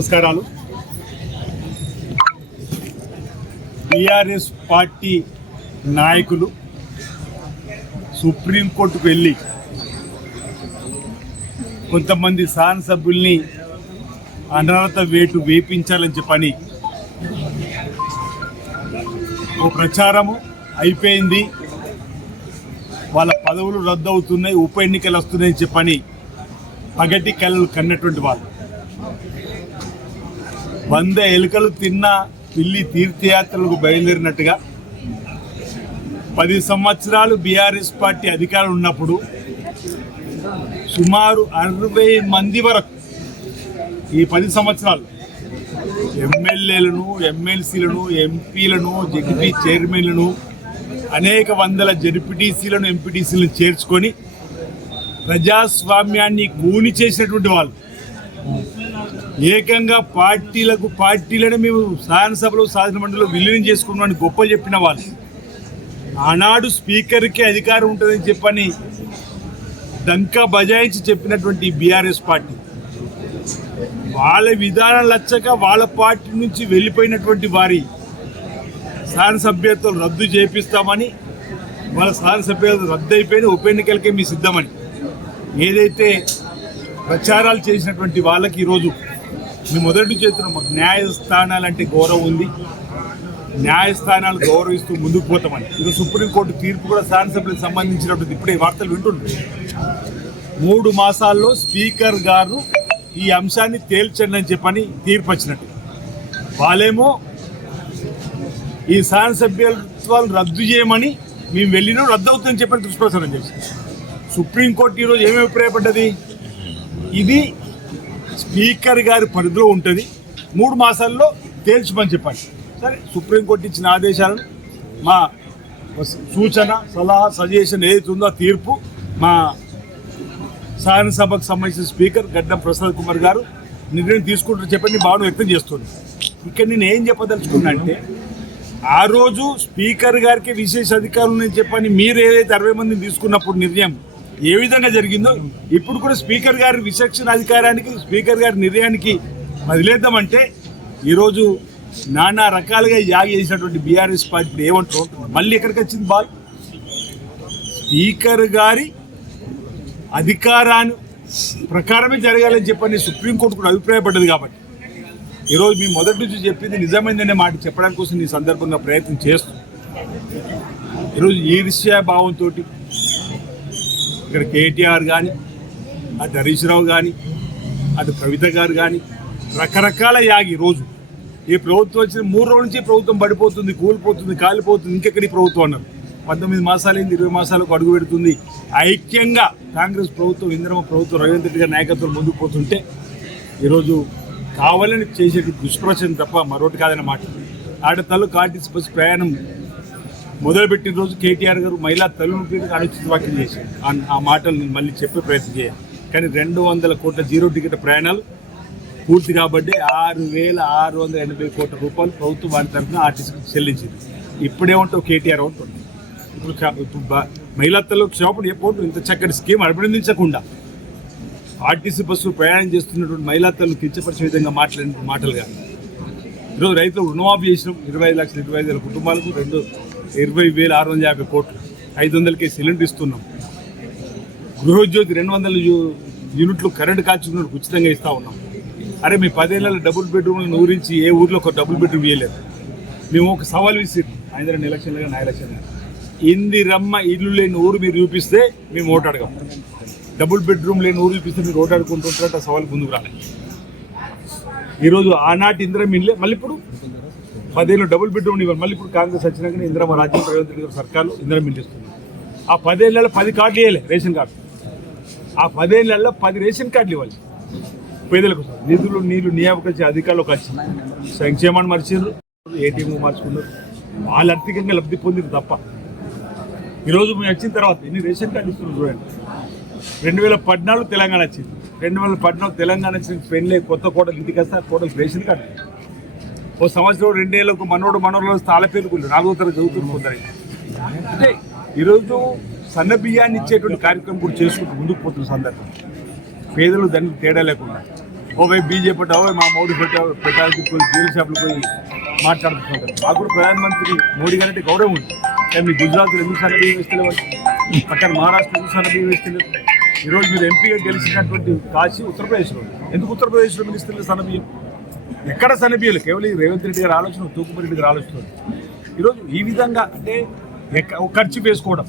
నమస్కారాలు. TRS party నాయకులు సుప్రీంకోర్టుకు వెళ్ళి కొంతమంది సభ్యుల్ని అనర్హత వేటు వేపించాలని చెప్పని ఓ ప్రచారము అయిపోయింది. వాళ్ళ పదవులు రద్దు అవుతున్నాయి ఉప ఎన్నికలు వస్తున్నాయని చెప్పని పగటి కళలు కన్నటువంటి వాళ్ళు. వంద ఎలుకలు తిన్న పిల్లి తీర్థయాత్రలకు బయలుదేరినట్టుగా పది సంవత్సరాలు బీఆర్ఎస్ పార్టీ అధికారులు ఉన్నప్పుడు సుమారు అరవై మంది వరకు ఈ పది సంవత్సరాలు ఎమ్మెల్యేలను ఎమ్మెల్సీలను ఎంపీలను జడ్పీ చైర్మన్లను అనేక వందల జడ్పీటీసీలను ఎంపీటీసీలను చేర్చుకొని ప్రజాస్వామ్యాన్ని కూని చేసినటువంటి వాళ్ళు. ఏకంగా పార్టీలకు పార్టీలను మేము శాసనసభలో సాధన మండలిలో విలీనం చేసుకున్నామని గొప్ప చెప్పిన వాళ్ళు. ఆనాడు స్పీకర్కి అధికారం ఉంటుందని చెప్పని డంకా బజాయించి చెప్పినటువంటి బీఆర్ఎస్ పార్టీ. వాళ్ళ విధానం లచ్చక వాళ్ళ పార్టీ నుంచి వెళ్ళిపోయినటువంటి వారి శాసనసభ్యత్వం రద్దు చేపిస్తామని వాళ్ళ శాసనసభ్యత్వం రద్దు అయిపోయిన ఉప ఎన్నికలకే మీ సిద్ధమని. ఏదైతే ప్రచారాలు చేసినటువంటి వాళ్ళకి ఈరోజు మేము మొదటి చేస్తున్నాం మాకు న్యాయస్థానాలంటే గౌరవం ఉంది. న్యాయస్థానాలు గౌరవిస్తూ ముందుకు పోతామని. ఇది సుప్రీంకోర్టు తీర్పు కూడా శాసనసభ్యులకు సంబంధించినటువంటి ఇప్పుడే వార్తలు వింటున్నాం మూడు మాసాల్లో స్పీకర్ గారు ఈ అంశాన్ని తేల్చండి అని చెప్పని తీర్పు వచ్చినట్టు. వాళ్ళేమో ఈ శాసనసభ్యత్వాలు రద్దు చేయమని మేము వెళ్ళినా రద్దు అవుతుందని చెప్పని దుష్ప్రచారం చేసి సుప్రీంకోర్టు ఈరోజు ఏమి అభిప్రాయపడ్డది? ఇది స్పీకర్ గారి పరిధిలో ఉంటుంది. మూడు మాసాల్లో తేల్చమని చెప్పండి. సరే సుప్రీంకోర్టు ఇచ్చిన ఆదేశాలను మా సూచన సలహా సజెషన్ ఏదైతే ఉందో తీర్పు మా శాసనసభకు సంబంధించిన స్పీకర్ గడ్డం ప్రసాద్ కుమార్ గారు నిర్ణయం తీసుకుంటారు చెప్పని భావన వ్యక్తం చేస్తుంది ఇక్కడ నేను ఏం చెప్పదలుచుకున్నా అంటే ఆ రోజు స్పీకర్ గారికి విశేష అధికారులు నేను చెప్పని మీరు ఏదైతే అరవై మందిని తీసుకున్నప్పుడు నిర్ణయం ఏ విధంగా జరిగిందో ఇప్పుడు కూడా స్పీకర్ గారి విచక్షణ అధికారానికి స్పీకర్ గారి నిర్ణయానికి వదిలేద్దామంటే ఈరోజు నానా రకాలుగా యాగ్ చేసినటువంటి బీఆర్ఎస్ పార్టీ ఇప్పుడు ఏమంటారు మళ్ళీ ఎక్కడికి వచ్చింది బాల్? స్పీకర్ గారి అధికారాన్ని ప్రకారమే జరగాలని చెప్పని సుప్రీంకోర్టు కూడా అభిప్రాయపడ్డది కాబట్టి. ఈరోజు మీ మొదటి నుంచి చెప్పింది నిజమైందనే మాట చెప్పడానికి కోసం ఈ సందర్భంగా ప్రయత్నం చేస్తూ ఈరోజు ఈర్ష్యా భావంతో ఇక్కడ కేటీఆర్ కానీ అటు హరీష్ రావు కానీ అటు కవిత గారు కానీ రకరకాల యాగి రోజు. ఈ ప్రభుత్వం వచ్చిన మూడు రోజుల నుంచి ప్రభుత్వం పడిపోతుంది కూలిపోతుంది కాలిపోతుంది ఇంకెక్కడి ప్రభుత్వం అన్నారు. పంతొమ్మిది మాసాలైంది ఇరవై మాసాలకు అడుగు పెడుతుంది. ఐక్యంగా కాంగ్రెస్ ప్రభుత్వం ఇంద్రమ ప్రభుత్వం రేవంత్ రెడ్డి గారి నాయకత్వం ముందుకు పోతుంటే ఈరోజు కావాలని చేసే దుష్ప్రచన తప్ప మరొకటి కాదన్నమాట ఆడతల్లు కార్టీసీ బస్సు ప్రయాణం మొదలుపెట్టిన రోజు కేటీఆర్ గారు మహిళా తల్లుల అనుచిత వాక్యం చేశారు. ఆ- మాటలు నేను మళ్ళీ చెప్పే ప్రయత్నం చేయాలి. కానీ రెండు వందల కోట్ల జీరో టికెట్ ప్రయాణాలు పూర్తి కాబట్టి ఆరు వేల ఆరు వందల ఎనభై కోట్ల రూపాయలు ప్రభుత్వం వారి తరఫున ఆర్టీసీకి చెల్లించింది. ఇప్పుడేమంటావు కేటీఆర్ ఉంటుంది ఇప్పుడు ఇప్పుడు మహిళా తల్లి క్షేమం చెప్పకుండా ఇంత చక్కటి స్కీమ్ అభినందించకుండా ఆర్టీసీ బస్సు ప్రయాణం చేస్తున్నటువంటి మహిళా తల్లు కించపరిచే విధంగా మాట్లాడిన మాటలు కానీ ఈరోజు రైతులు రుణమాఫీ చేసినాం. ఇరవై ఐదు లక్షల ఇరవై ఐదు వేల కుటుంబాలకు రెండు ఇరవై వేల ఆరు వందల యాభై కోట్లు. ఐదు వందలకే సిలిండర్ ఇస్తున్నాం. గృహోద్యోగి రెండు వందల యూనిట్లు కరెంటు కాల్చుకున్నట్టు ఉచితంగా ఇస్తా ఉన్నాం. అరే మీ పదేళ్ళ డబుల్ బెడ్రూమ్లను ఊరించి ఏ ఊర్లో ఒక డబుల్ బెడ్రూమ్ ఇవ్వలేదు మేము ఒక సవాల్ విసిరి ఆయన ఎలక్షన్లుగా నా ఎలక్షన్ ఇందిరమ్మ ఇల్లు లేని ఊరు మీరు చూపిస్తే మేము ఓటు అడగం. డబుల్ బెడ్రూమ్ లేని ఊరు చూపిస్తే మీరు ఓటు అడుకుంటుంటారంటే ఆ సవాల్ ముందుకు రాలేదు. ఈరోజు ఆనాటి ఇందిరం ఇల్లే మళ్ళీ ఇప్పుడు పదేళ్ళు డబుల్ బెడ్రూమ్ ఇవ్వాలి. మళ్ళీ ఇప్పుడు కాంగ్రెస్ వచ్చినాక ఇందిరమ్మ రాజ్యం రేవంత్ రెడ్డి గారి సర్కారు ఇందిరా ఇల్లు ఆ పదేళ్ళలో పది కార్డులు ఇవ్వలే రేషన్ కార్డు. ఆ పదేళ్ళలో పది రేషన్ కార్డులు ఇవ్వాలి. పేదలకు నిధులు నీళ్ళు నియామకం అధికారులకు వచ్చి సంక్షేమాన్ని మర్చిండ్రు. ఏటీఎం మార్చుకున్నారు. వాళ్ళు ఆర్థికంగా లబ్ధి పొందిరు తప్ప. ఈరోజు మేము వచ్చిన తర్వాత ఎన్ని రేషన్ కార్డు ఇస్తున్నారు చూడండి. రెండు వేల పద్నాలుగు తెలంగాణ వచ్చింది. రెండు వేల పద్నాలుగు తెలంగాణ వచ్చిన పెళ్ళి కొత్త కోటలు ఇంటికి వస్తే ఆ కోటలు రేషన్ కార్డు. ఓ సంవత్సరం రెండేళ్ళకు మనోడు మనోళ్ళు తాళ పేరుకుంది. నాలుగో తరగతి చదువుతున్న కొందరు. అంటే ఈరోజు సన్న బియ్యాన్ని ఇచ్చేటువంటి కార్యక్రమం కూడా చేసుకుంటూ ముందుకు పోతున్న సందర్భం. పేదలు దానికి తేడా లేకుండా. ఓవై బీజే బీజేపీ మా మోడీ పెట్టావు పెట్టాల్సి పోయి జైలు షాపులు పోయి మాట్లాడుతుంటారు మాకు కూడా ప్రధానమంత్రి మోడీ గారంటే గౌరవం ఉంది. కానీ మీ గుజరాత్లో ఎందుకు సన్నబియ్యం వేస్తలేవు పక్కన మహారాష్ట్ర ఎందుకు సన్నబియ్యం వేస్తలేవు? ఈరోజు మీరు ఎంపీగా గెలిచినటువంటి కాశీ ఉత్తరప్రదేశ్లో ఎందుకు ఉత్తరప్రదేశ్లో మీరు సన్న సన్నబియ్యం ఎక్కడ సన్నబియ్యలు కేవలం ఈ రేవంత్ రెడ్డి గారి ఆలోచన తూకుమరి రెడ్డి గారి ఆలోచన ఈరోజు ఈ విధంగా అంటే ఒక ఖర్చు వేసుకోవడం.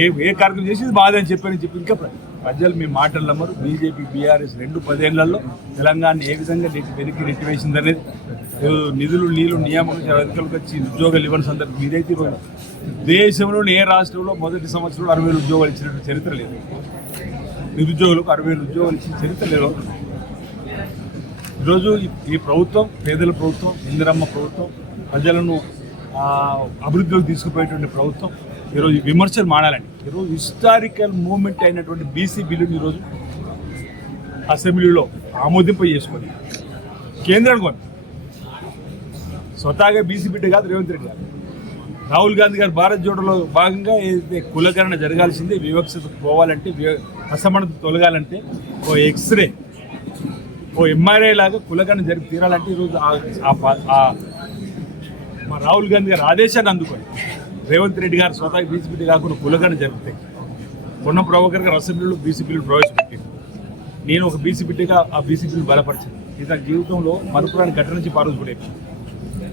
ఏ ఏ కార్యక్రమం చేసి బాధ అని చెప్పని చెప్పి ఇంకా ప్రజలు మీ మాటలు నమ్మరు. బీజేపీ బీఆర్ఎస్ రెండు పదేళ్ళలో తెలంగాణ ఏ విధంగా వెనక్కి నెట్టివేసింది అనేది నిధులు నీళ్ళు నియామక అధికారులకు వచ్చి ఉద్యోగాలు ఇవ్వని సందర్భం మీరైతే ఈరోజు దేశంలోని ఏ రాష్ట్రంలో మొదటి సంవత్సరంలో అరవై ఉద్యోగాలు ఇచ్చినట్టు చరిత్ర లేదు. నిరుద్యోగులకు అరవై ఉద్యోగాలు ఇచ్చిన చరిత్ర లేదు. ఈరోజు ఈ- ప్రభుత్వం పేదల ప్రభుత్వం ఇందిరమ్మ ప్రభుత్వం ప్రజలను అభివృద్ధిలోకి తీసుకుపోయేటువంటి ప్రభుత్వం ఈరోజు విమర్శలు మాడాలండి ఈరోజు హిస్టారికల్ మూమెంట్ అయినటువంటి బీసీ బిల్లుని ఈరోజు అసెంబ్లీలో ఆమోదింప చేసుకొని కేంద్రానికి పంపి స్వతహాగా బీసీ బిడ్డ కాదు రేవంత్ రెడ్డి గారు. రాహుల్ గాంధీ గారు భారత్ జోడోలో భాగంగా ఏదైతే కులకరణ జరగాల్సిందే వివక్షత పోవాలంటే వి- అసమానత తొలగాలంటే ఓ ఎక్స్రే ఓ ఎంఆర్ఐ లాగా కులకరణ జరిపి తీరాలంటే ఈరోజు ఆ మా రాహుల్ గాంధీ గారు ఆదేశాన్ని అందుకొని రేవంత్ రెడ్డి గారు స్వతహా బీసీపీ కాకుండా కులగన జరుగుతాయి పొన్న ప్రభాకర్ గారు అసెంబ్లీలో బీసీపీలు ప్రవేశపెట్టింది నేను ఒక బీసీపీగా ఆ బీసీ బలపరిచాను. ఇది నా జీవితంలో మరుపురాని ఘటన నుంచి పారోజు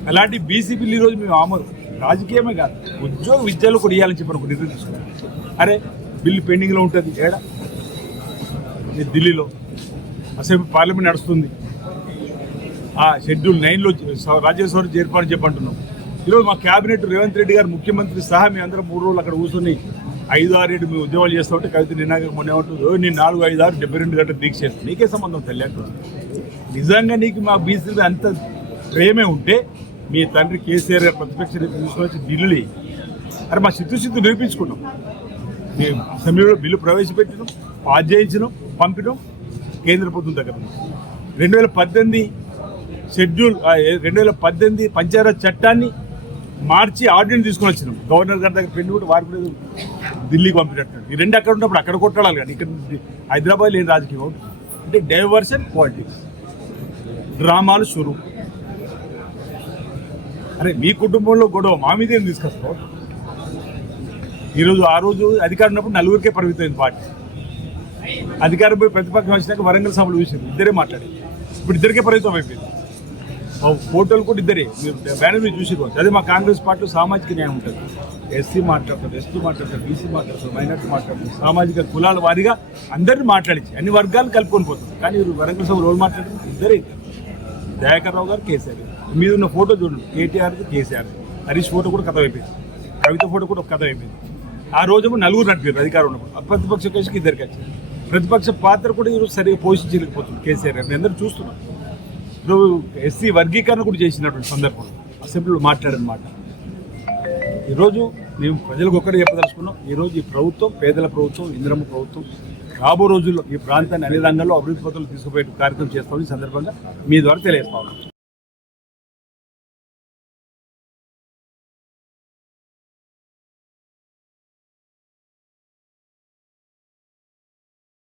అలాంటి బీసీపీలు ఈరోజు మేము ఆమరు రాజకీయమే కాదు ఉద్యోగ విద్యలో కూడా ఇవ్వాలని చెప్పి ఒక నిర్ణయం తీసుకున్నాం. అరే బిల్లు పెండింగ్లో ఉంటుంది. ఏడా? ఢిల్లీలో. అసెంబ్లీ పార్లమెంట్ నడుస్తుంది. ఆ షెడ్యూల్ నైన్లో రాజ్యసభ చెప్పి చెప్పంటున్నాం. ఈరోజు మా క్యాబినెట్ రేవంత్ రెడ్డి గారు ముఖ్యమంత్రి సహా మీ అందరం మూడు రోజులు అక్కడ కూర్చొని ఐదు ఆరు ఏడు మీ ఉద్యోగాలు చేస్తామంటే కవిత నిన్నాక మొన్న ఏమంటుంది? నేను నాలుగు ఐదు ఆరు డెబ్బై రెండు గంటలు దీక్ష చేస్తాను నీకే సంబంధం తల్లి నిజంగా నీకు మా బీసీ అంత ప్రేమే ఉంటే మీ తండ్రి కేసీఆర్ గారు ప్రతిపక్ష తీసుకొచ్చి బిల్లులు అరే మా చిత్తశుద్ధి నిరూపించుకున్నాం. అసెంబ్లీలో బిల్లు ప్రవేశపెట్టినాం పాస్ చేయించినాం పంపినాం. కేంద్ర ప్రభుత్వం దగ్గర రెండు వేల పద్దెనిమిది షెడ్యూల్ రెండు వేల పద్దెనిమిది పంచాయత్ చట్టాన్ని మార్చి ఆర్డినెన్స్ తీసుకొని వచ్చినాం. గవర్నర్ గారి దగ్గర పెండి కూడా వారు కూడా ఢిల్లీకి పంపినట్టు ఈ రెండు అక్కడ ఉన్నప్పుడు అక్కడ కొట్టాలి కానీ ఇక్కడ హైదరాబాద్ లేని రాజకీయం అంటే డైవర్షన్ పాలిటిక్స్. డ్రామాలు షురు. అరే మీ కుటుంబంలో గొడవ మా మీద ఏం తీసుకొస్తావు? ఈరోజు ఆ రోజు అధికారం ఉన్నప్పుడు నలుగురికే పరిమితమైంది పార్టీ. అధికారం పోయి ప్రతిపక్షం వచ్చినాక వరంగల్ సభలు చూసారు ఇద్దరే మాట్లాడారు. ఇప్పుడు ఇద్దరికే పరిమితం అయిపోయింది. ఫోటోలు కూడా ఇద్దరే. మీరు బ్యానర్ మీరు చూసి అదే మా కాంగ్రెస్ పార్టీ సామాజిక న్యాయం ఉంటుంది. ఎస్సీ మాట్లాడతారు ఎస్టీ మాట్లాడతారు బీసీ మాట్లాడతారు మైనార్టీ మాట్లాడతారు సామాజిక కులాల వారిగా అందరిని మాట్లాడించి అన్ని వర్గాలు కలుపుకొని పోతారు కానీ వీరు వరంగల్ సభ రోజు మాట్లాడారు ఇద్దరే దయాకర్ రావు గారు కేసీఆర్ గారు. మీద ఉన్న ఫోటో చూడండి. కేటీఆర్ది కేసీఆర్ హరీష్ ఫోటో కూడా కథ అయిపోయింది. కవిత ఫోటో కూడా ఒక కథ అయిపోయింది. ఆ రోజు నలుగురు నడిపారు అధికారం ఉన్నప్పుడు ప్రతిపక్ష కేసుకి ఇద్దరికి వచ్చింది ప్రతిపక్ష పాత్ర కూడా ఈరోజు సరిగా పోషించలేకపోతుంది కేసీఆర్ గారిని. అందరూ చూస్తున్నాం ఇప్పుడు ఎస్సీ వర్గీకరణ కూడా చేసినటువంటి సందర్భంలో అసెంబ్లీలో మాట్లాడనమాట ఈరోజు మేము ప్రజలకు ఒక్కడే చెప్పదలుచుకున్నాం. ఈరోజు ఈ ప్రభుత్వం పేదల ప్రభుత్వం ఇంద్రమ్మ ప్రభుత్వం రాబో రోజుల్లో ఈ ప్రాంతాన్ని అన్ని రంగాల్లో అభివృద్ధి పథకాలు తీసుకుపోయే కార్యక్రమం చేస్తామని సందర్భంగా మీ ద్వారా తెలియజేస్తా ఉన్నాం.